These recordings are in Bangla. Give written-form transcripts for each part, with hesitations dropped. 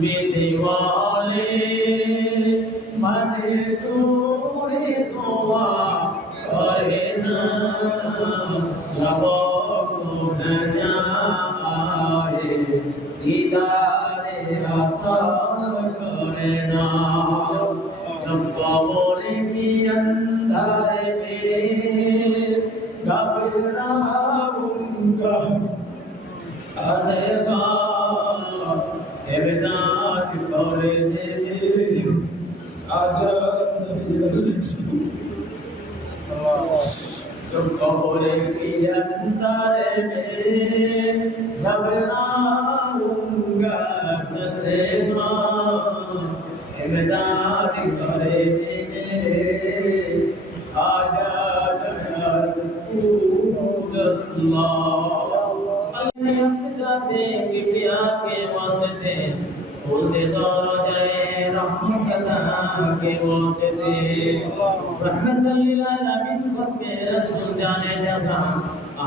बेटे वाले मने जोड़े दुआ करे ना जब न जाए दीदारे अता करे ना कब्र की अंधारे में घबराऊंगा अरेगा एबदात करे दे आजाद तो कब्र की अंधारे में घबराऊंगा अरेगा एबदात करे दे आजाद रसूल अल्लाह जाते बिया के वास्ते बोलते दरजाए रहमत के वास्ते रहमत लिल आलमीन खत्म रसूल जाने जहां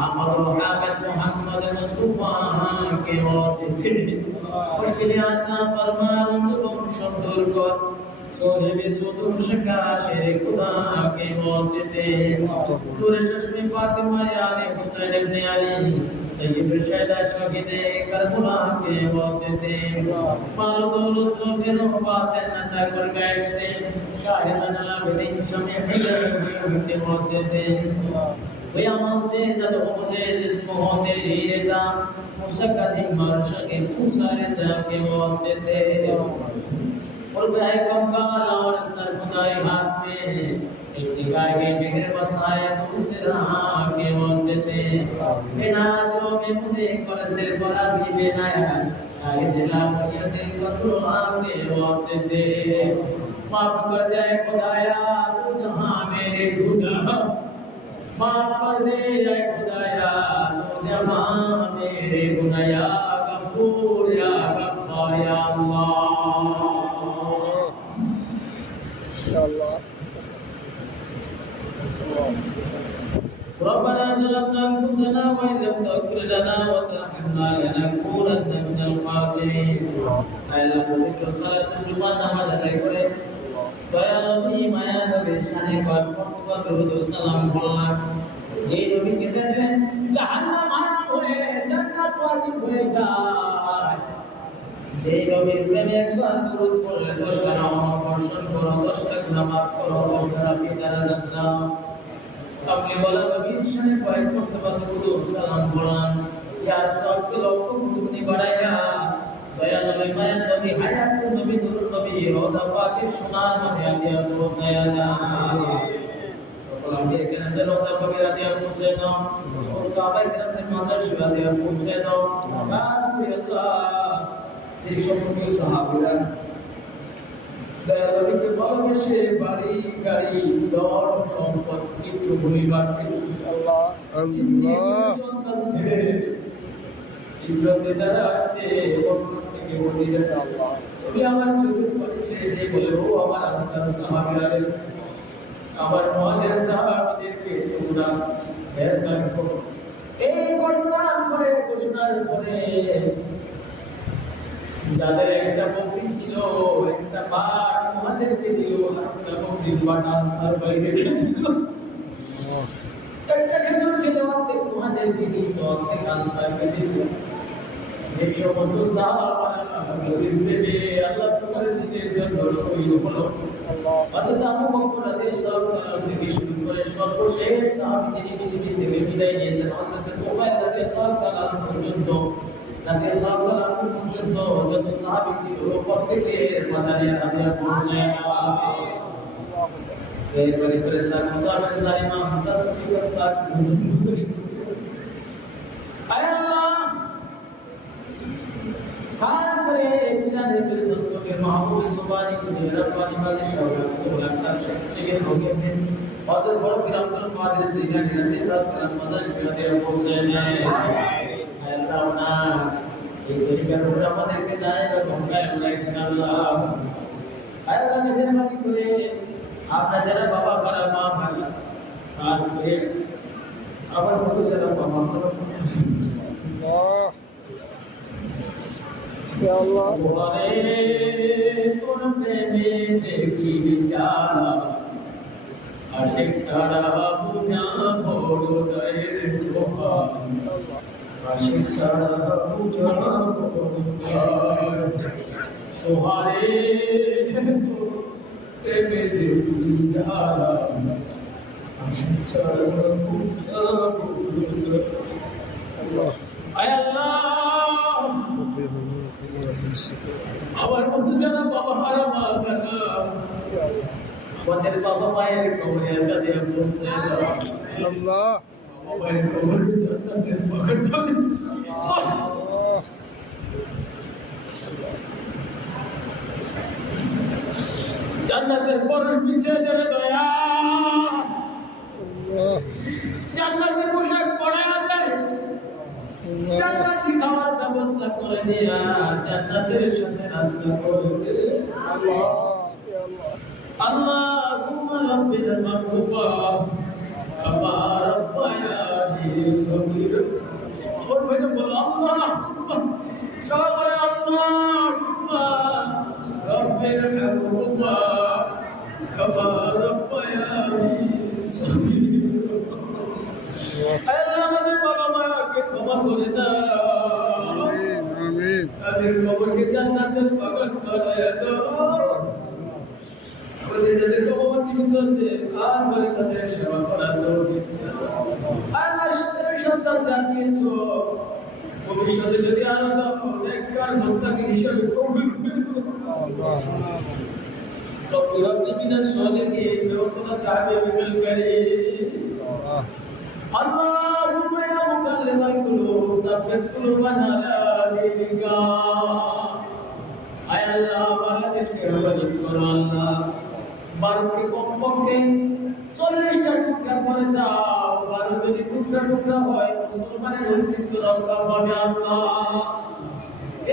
अमर हाकत मोहम्मद मुस्तफा के वास्ते मुश्किल आसान फरमान तुम शब्दुल को सोहेबे जुदुर शका शेर खुदा के वास्ते नूर चश्मे फातिमा याने हुसैन इब्न अली सैयद शहदा शागिदे करबला के वास्ते माल दौलत जो फिर बात न कर गए से शाहिद अलाउद्दीन शमे के वास्ते क़यामत से जब मुझे जिस्म होते हीरे जा मुसक्का जिम्मर शके खूसारे जा के वास्ते और वह कम काला और सर खुदाई हाथ में एक निगाह के बिगड़ बसाए दूसरे राह के वास्ते बिना जो में मुझे पर सिर पर आदमी बनाया शायद दिला ये दिन कुरान के वास्ते माफ कर दे खुदाया तू जहां मेरे गुनाह माफ कर दे खुदाया तू जहां मेरे गुनाह या गफूर या गफ्फार या अल्लाह ربنا ظلمنا انفسنا وان لم تغفر لنا وترحمنا لنكونن من الخاسرين الا ذكر صلاه الجمعه نماز আদায় করে দয়াল নবী মায়া নবীর শানে পাক দরুদ ও সালাম পড়লাম যে নবীকে দেখেন জাহান্নাম হারাম হয়ে জান্নাত ওয়াজিব হয়ে যায় যে নবীর প্রেমে একবার দরুদ পড়লে 10টা নামাজ বর্ষণ করো 10টা গুনাহ মাফ করো 10টা রাফি দারাজাত দাও আপনি বলা নবীর শানে কয়েক মর্তবা দরুদ ও সালাম পড়ান ইয়া সবকে লক্ষ গুণে বাড়ায়া দয়া নবী মায়া নবী হায়াত নবী দরুদ নবী রওজা পাকের সোনার মধ্যে আদিয়া পৌঁছায়া দাও আমাদের এখানে রওজা পাকের আদিয়া পৌঁছে দাও সাহাবায়ে কেরামের মাজার শিবা দিয়া পৌঁছে দাও খাস করে আল্লাহ এই সমস্ত সাহাবীরা দয়ালুকে ভালোবেসে বাড়ি গাড়ি দর সম্পদ কিছু ভুলিবার আল্লাহ আল্লাহ সন্তান ছেড়ে ইব্রাহিম দ্বারা আসছে অন্য থেকে বলিলেন আল্লাহ তুমি আমার চোখে করেছে যে বলে ও আমার আনসার সাহাবীরা আমার মুহাজির সাহাবীদেরকে তোমরা ihsan করো এই ঘটনার পরে ঘোষণার পরে যাদের একটা বকরি ছিল একটা বাট মুহাজিরকে দিল একটা বকরি বাট আনসার ভাই রেখেছিল একটা খেজুর খেলে অর্ধেক মুহাজিরকে দিল অর্ধেক আনসারকে দিল এই সমস্ত সাহাবা গরিব দেবে আল্লাহ তোমার দিনের জন্য শহীদ হলো হযরত আবু বকর রাদিয়াল্লাহু তাআলা থেকে শুরু করে সর্বশেষ সাহাবী যিনি পৃথিবী থেকে বিদায় নিয়েছেন হযরত উমার রাদিয়াল্লাহু তাআলা পর্যন্ত রাদিয়াল্লাহু তাআলা পর্যন্ত যত সাহাবী ছিল প্রত্যেকের মাদারে হাদিয়া পৌঁছায় এরপরে করে সাহাবা সালিমা হাসান থেকে সাথ আল্লাহ खास करे फिराने के दोस्तों के महबूब सुबानी को रब्बानी वाले शौकत को लगता से के हो गए थे और जब बड़ो फिराम को कादिर से इधर गिरते रात का मजा शिवाते हुसैन अल्लाह ना एक तरीका रोड़ा मदर के जाएगा धोखा अल्लाह अल्लाह ने मेहरबानी करे आपका जरा बाबा करा मां भाई खास करे আবার বলে जरा बाबा करो अल्लाह ওরে তোর প্রেমে যে কি বিচার আশিক সারা বুঝা বড় দয়ের জোহা আশিক সারা বুঝা বড় তোহারে তোর প্রেমে যে কি বিচার আশিক সারা বুঝা বড় আয় আল্লাহ আমার মতো যারা বাবা হারা মা কাকা আমাদের বাবা মায়ের কবরের কাছে পৌঁছে আল্লাহ মায়ের কবরে জান্নাতের বাগান জান্নাতের পরশ বিছিয়ে দেবে দয়া জান্নাতের পোশাক পরায়া যায় জান্নাতি খাওয়ার ব্যবস্থা করে দিয়া জান্নাতের সাথে রাস্তা করে দে আল্লাহুম্মা রাব্বিল মাগফুরা কামা রাব্বায়ানি সগীরা ওর ভাইরা বলো আল্লাহুম্মা সবাই আল্লাহুম্মা রাব্বিল মাগফুরা কামা রাব্বায়ানি সগীরা আল্লাহ আমাদের বাবা মাকে ক্ষমা করে দাও আমিন তাদের কবরকে জান্নাতের বাগান বানায়া দাও আমাদের যাদের কবর জীবিত আছে আর করে তাদের সেবা করার তৌফিক দাও আল্লাহ সেই সন্তান জানিয়েছো ভবিষ্যতে যদি আরো দাও নেককার মুত্তাকি হিসেবে কবুল করে দাও رب هب لي من الصالحين وصلة حبيبك الكريم اللهم يا مكلم القلوب ثبت قلوبنا على دينك আয় আল্লাহ বাংলাদেশকে হেফাজত করো আল্লাহ ভারতকে কমপক্ষে 40টা টুকরা করে দাও ভারত যদি টুকরা টুকরা হয় মুসলমানের অস্তিত্ব রক্ষা পাবে আল্লাহ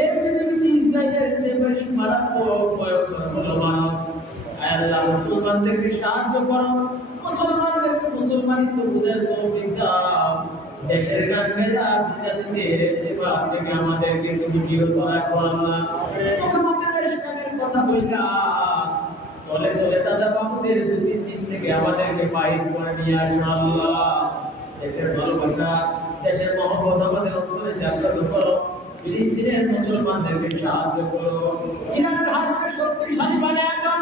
এই পৃথিবীতে ইসরায়েলের চেয়ে বেশি মারাত্মক ভয়ঙ্কর হলো ভারত আয় আল্লাহ মুসলমানদেরকে সাহায্য করো মুসলমানদেরকে মুসলমানিত্ব বুঝার তৌফিক দাও দেশের গান মেলা জাতিকে এবার থেকে আমাদেরকে তুমি বিরত রাখো আল্লাহ মুখে দেশ গানের কথা বইলা তলে তলে দাদা বাবুদের দুটি পিস থেকে আমাদেরকে বাইর করে নিয়ে আসো আল্লাহ দেশের ভালোবাসা দেশের মহব্বত আমাদের অন্তরে জাগ্রত করো ফিলিস্তিনের মুসলমানদেরকে সাহায্য করো ইরানের হাতকে শক্তিশালী বানিয়ে দাও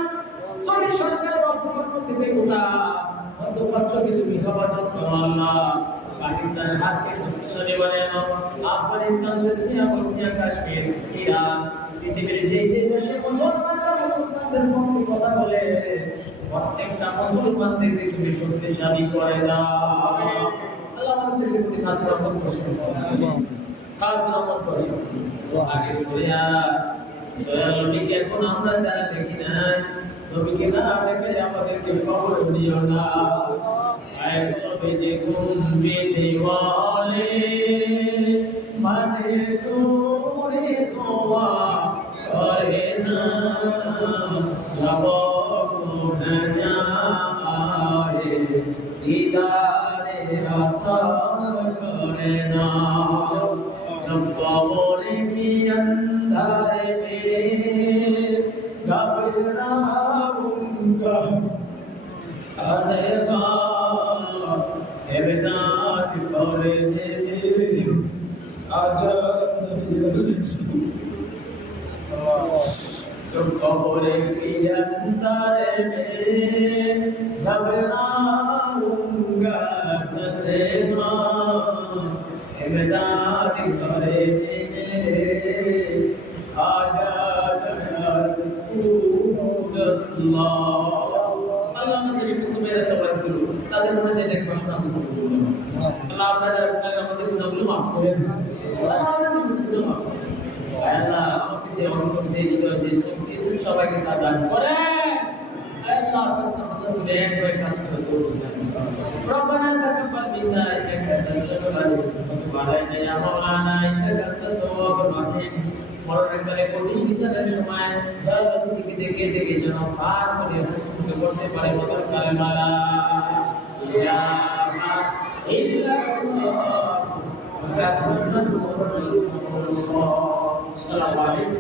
সৌদি সরকারের অপকর্ম থেকে গোটা মধ্যপ্রাচ্যকে তুমি হেফাজত করো আল্লাহ পাকিস্তানের হাতকে শক্তিশালী বানিয়ে দাও Afghanistan Chechnya Bosnia Kashmir Iran পৃথিবীর যে যে দেশে মুসলমানরা মুসলমানদের পক্ষে কথা বলে প্রত্যেকটা মুসলমানদেরকে তুমি শক্তিশালী করে দাও আল্লাহ আমাদের দেশের প্রতি খাস রহমত বর্ষণ করো খাস রহমত বর্ষণ করো আগে বলিয়া দয়াল নবীকে এখন আমরা যারা দেখি নাই নবীকে না দেখে আমাদেরকে কবর দিও না আয় সবে যে গুনবে দেওয়ালে মানে জোরে দোয়া করে না যাব না যায় দিদারে আশা করে না কবরে কি अंधारे में घबराऊंगा अरेगा इमदाद करे तो कबरे की अंधारे में घबराऊंगा अरेगा इमदाद करे आजाद या रसूल अल्लाह अल्लाह আমাদের সমস্ত মেয়েরা সবাই করুন তাদের মধ্যে যে কষ্ট আছে আল্লাহ আপনারা আমাদের গুনাহগুলো মাফ করে দিন আমাদের গুনাহগুলো মাফ করে আল্লাহ আমাকে যে অন্তর যে হৃদয় যে শক্তি আছে সবাইকে তা দান করে আল্লাহ আপনাদের মধ্যে এক হয়ে কাজ করে করুন ربنا تقبل منا انك انت السميع العليم وتب علينا يا مولانا انك انت التواب الرحيم মরণের পরে কঠিন বিচারের সময় দয়ালু থেকে দেখে দেখে যেন পার করে হাসিমুখে করতে পারে মতন কালেমালা ইয়া ইল্লাল্লাহ মুহাম্মাদুর রাসূলুল্লাহ সাল্লাল্লাহু আলাইহি